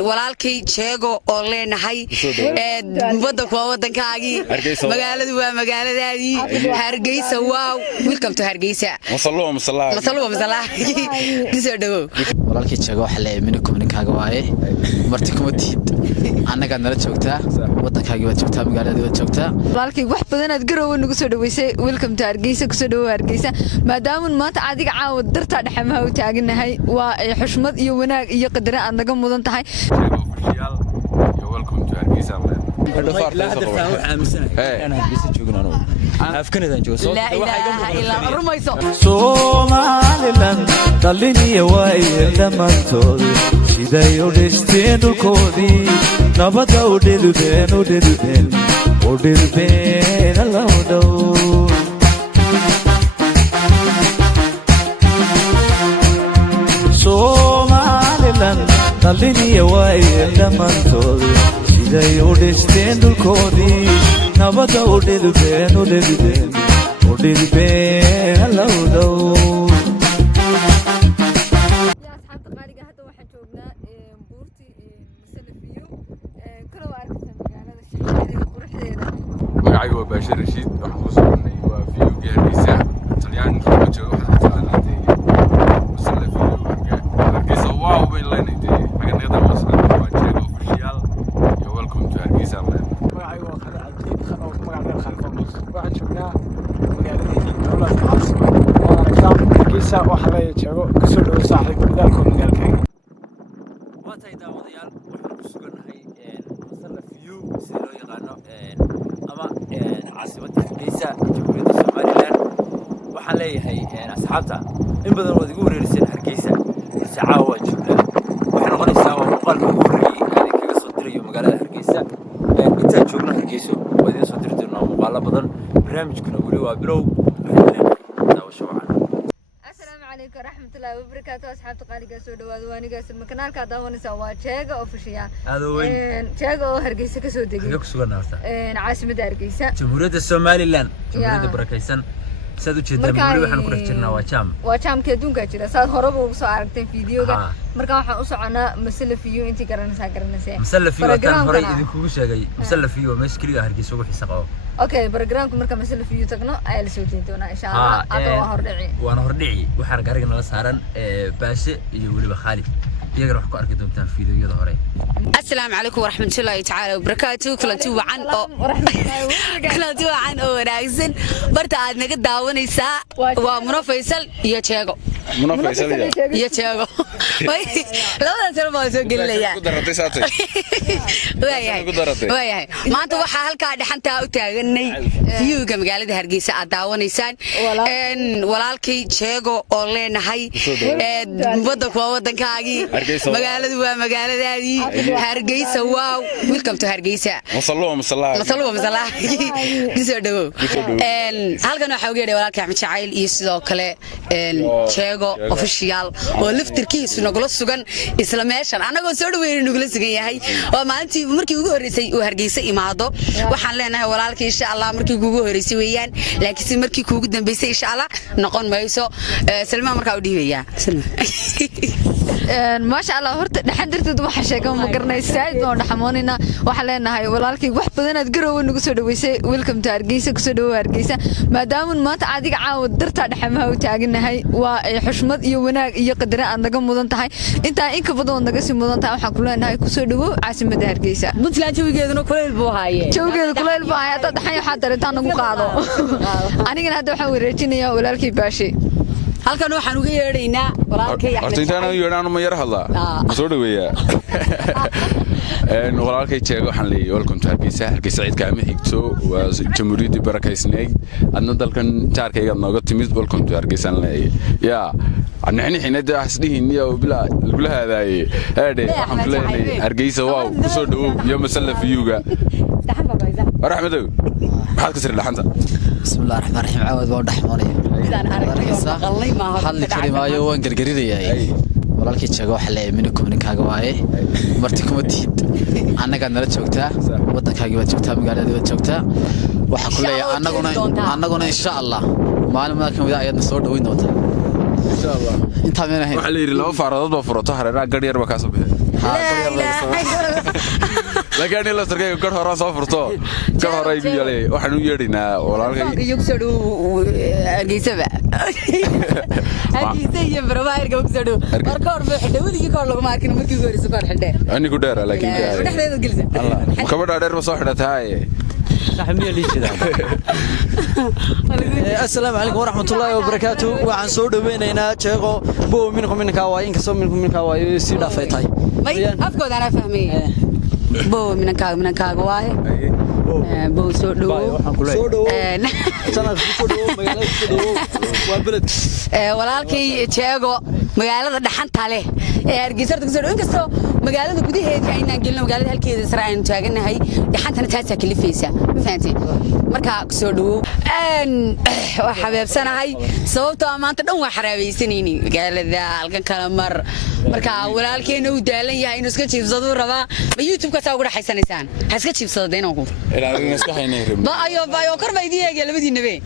walaalkay jeego oo leenahay wadanku waa wadankaagii magaaladu waa magaaladaadii Hargeysa waaw welcome to Hargeysa masallu kisoo dhawow walaalkay jeego waxa la min communicaaga waaye marti kuma tiid annaga nala joogtaa wadankaagii waa joogtaa magaalada waa joogtaa walaalkay wax badan aad garow nagu soo dhaweysay welcome to Hargeysa kusoo dhawow Hargeysa maadaama maanta adiga caawad darta dhaxamaha u taaganahay waa xushmad iyo wanaag iyo qadar aad naga mudan tahay welcome to Hargeysa لا أدري أنا هرجيسة جوجنا نو أفكر إذا نجوا لا إله إلا الله رميسو Somaliland دلني وايد لما تقول شيدا يودستين الكودي نبض ودلبين الله دو Somaliland دلني وايد لما تقول They understand the code. Nobody would depend. Hello. magacaygu waa Baashir Rashiid waxaan ku sugnay waa fiyoga Hargeysa Talyaani ka joogo waxa taalaatay masala fiyoga Hargeysa waaw bay leenahay magaalada wasaan waa jeego official iyo welcome to Hargeysa magacaygu waa Khalid Abdiin oo magacayga Khalid waxaan joognaa magaalada dowladda caasimada oo aragtaa Hargeysa waxa la jeego kasoo dhaw saaxiib dalka magaalkayga waatay daawadayaal waxaan ku suganahay masala fiyo sida loo yaqaano ama caasimada Hargeysa jamhuuriyadda Soomaaliland waxaan leeyahay asxaabta in badan wada igu wareeriseen Hargeysa balse caawa joognaa waxay noqonaysaa waa muuqaalka ugu horreeyay aan kaga soo dirayo magaalada Hargeysa intaan joogno Hargeysa waa idin soo diri doonaa muuqaalo badan barnaamijkuna weli waa bilow daawasho wacan السلام عليكم ورحمة الله وبركاته أصحاب تقاليد سود وادواني قاسم مكانال كداون سوا شيء أوفيشيال هذا وين شيء هرجيسة كسودي هيك سوقنا هسه عاصمة هرجيسة جمهورية الصوماليلاند جمهورية بركيسان سادو جدا مقولي وحنا كنا جرنا وشام كدون كجرا ساد هرب وصارتين فيديو ده مركا وحنا أصعنا مسلا فيو أنتي كرنا ساكرنا سه مسلا فيو كان هراي إذا كوش جاي مسلا فيو مشكلة هرجيسة وحسقوا أوكي برنامج مركا مسلا فيو تكنا أيل سوتين تونا إن شاء الله أتوا هردعي وأنا هردعي وحنا قارجنا لسهران باشا يقولي بخالي يقرأ حكوا أركض ومتان فيديو يده هراي السلام عليكم ورحمة الله تعالى وبركاته كلنتو عن وناكسن برتا عاد نقد داون إساء ومنو فيصل يتشاقو يتشاقو لو ترى ما سوق لي وياي ما أنت وح هالكاد حنتا وتاجني فيو كم قال ده هرجيسة داون إسان ولالكي تشاقو أولين هاي بدك وودن كاجي magaaladu waa magaaladaadii Hargeysa waaw welcome to Hargeysa masallu kisoo dhawow halkan waxa ugu yeedhay walaalkay Axmed Jacayl iyo sidoo kale jeego official oo liftirkiisu nagula sugan isla meeshan anagoo soo dhaweeyay nagula sugan yahay waa maalintii markii ugu horeysay oo Hargeysa imaado waxaan leenahay walaalkay insha Allah markii ugu horeysay weeyaan laakiin markii ugu dambeysay insha Allah noqon mayso Salma markaa u dhiibaya ما شاء الله هرت نحدرت دوحة شيء كم مقرنا السعيد ونحموننا وحلينا هاي والله واحد بدنا تقرأ ونقصد ويسي ويلكم تارجيسة قصد وارجيسة ما دام ما تعادق عاود درت نحمها وتاجنا هاي وحشمت يونا يقدر أن نقوم مدن تهاي أنت إنك بدون نقسم مدن تهاي حكولنا هاي قصد وعاصمة هرجيسة مثل شو يقولون كل البوهاي شو يقولون كل البوهاي تضحي حتى رتانا مقاضو أنا كنا هذا حاول رجيني ولا الكي باشي halkan waxaan uga yeedhaynaa walaalkay Axmed intaan u yeedhaan ma yar hadlaa soo dhaweeyaa walaalkay jeego waxaan leeyahay welcome to Hargeysa ciidka ama xigto waa jamhuuriyadda barakaysnayd adna dalkan jaarkayga nooga timid welcome to Hargeysa leeyahay anixni xinada asdihin iyo bila gulahaadaay waxaan ku leeyahay Hargeysa waaw soo dhawow iyo masala fiyuga Axmedow maxaad ka sir dhaxanta بسم الله الرحمن الرحيم عاود واضح موني هل كلمة يوان قرقريدي walaalkii jeego waxa la min communicaaga waaye marti kuma tiid annaga nala joogtaa wadankaagii waa joogtaa magaalada waa joogtaa waxa ku leeyahay annaguna insha Allah maalmaha kan wada ayadna soo dhaweyn doonta insha Allah inta meenahay waxa la yiri laba faaradood baa furato hareeraha gar yar ba ka soo bixi laakiin ani la sarkay kor hore soo furto kor hore igu yaalay waxaan u yeedhinaa walaalkay igu soo dhow Hargeysaba Hargeysa iyo barbaarka ugu soo dhow marka hore buu xidhawdii kor lagu maakin markii ugu horeysay kor xidhay anigu dheer laakiin dhexdeeda gelisa Allah kabadha dheer ma soo xidhatay saxmiya liishada السلام عليكم ورحمة الله وبركاته وعن سود بيننا شيخو بو منكم منك هواي إنك سو منكم منك هواي يصير فايتاي may afkooda ana fahmay boo minankaaga waaye boo soo dhow سودو سنة سودو مجال سودو وبلد walaalkay jeego magaalada dhaxanta leh ee Hargeysa ku soo inkastoo magaalada gudaheeda aynaan gelin magaalada halkeeda sare aynu taaganahay dhaxantana taasa kalifaysa ma fahanteen marka ku soo dhow wax xabeebsanahay sababtoo maanta dhan waa xaraabaysanayni magaalada halkan kala marka walaalkeena uu daalan yahay inuu iska jiifsado rabaa ma YouTube ka taa ugu dhaxaysanaysaan ha iska jiifsado deena ku ilaa iska haynay ba kor bay diyaga labadiinaba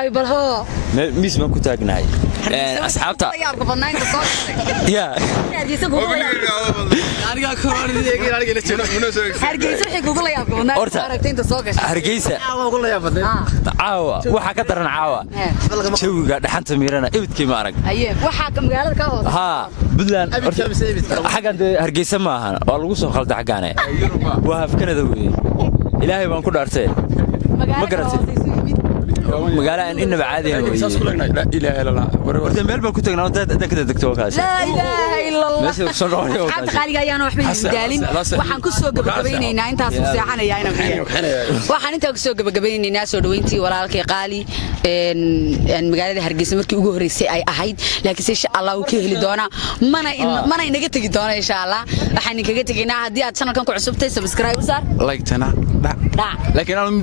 ay balho miis baan ku taagnahay asxaabta ya aniga koordiga aniga la joogo Hargeysa wixii kugu la yaab badnaa aragtaynta soo gashay Hargeysa ugu la yaab badnaa caawa waxa ka daran caawa jawiga dhaxanta miirana ibadkii ma arag aye waxa ka magaalada ka hoos ha Buntland xagan Hargeysa ma aha waa lagu soo khalday xagaane waa hafkanada weey ilaahay baan ku dhaartay ma garatay magaalada inaba caadi ah weey ilaahay la warta meel baan ku tagnaa dad ka degto kaas la ilaaha illa allah meesha soo dhawaayo asxaabta qaaliga ayaan waxba idaalin waxaan ku soo gabagabaynaynaa intaas u seexanayaa waxaan inta ku soo gabagabaynaynaa soo dhaweyntii walaalkay qaali magaalada Hargeysa markii ugu horeysay ay ahayd laakiin insha Allah uu ka heli doona mana inaga tagi doona insha Allah waxaan kaga tageynaa hadii aad channelkan ku cusubtay subscribe saar like tana laakiin aan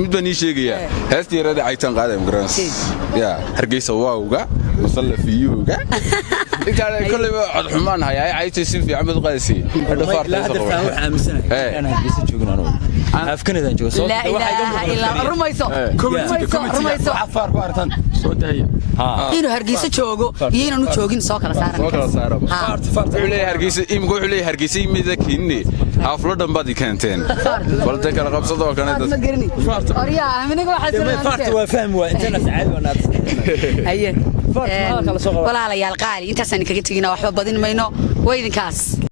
mid baan ii sheegaya heestii yarada aytan qaaday immigrants ya Hargeysa waawga wasalla fiyuga inta kale cod xumaan hayay aytay si fiican bad qaadisi dhafaartay waxaan aaminsanahay inaan Hargeysa joogno afkanadaan joogo la ilaaha illa rumayso afaar ku artan soo daaya inuu Hargeysa joogo iyo inaanu joogin soo kala saaran wuxuu leeyahay Hargeysa imida kiinni xafladan baad keenteen balda kala qabsado kana dad oriya amniga waxa farta waa fahmi waa intana saacad wanaad aye walaalayaal qaali intaas aan kaga tagina waxba badin mayno waa idinkaas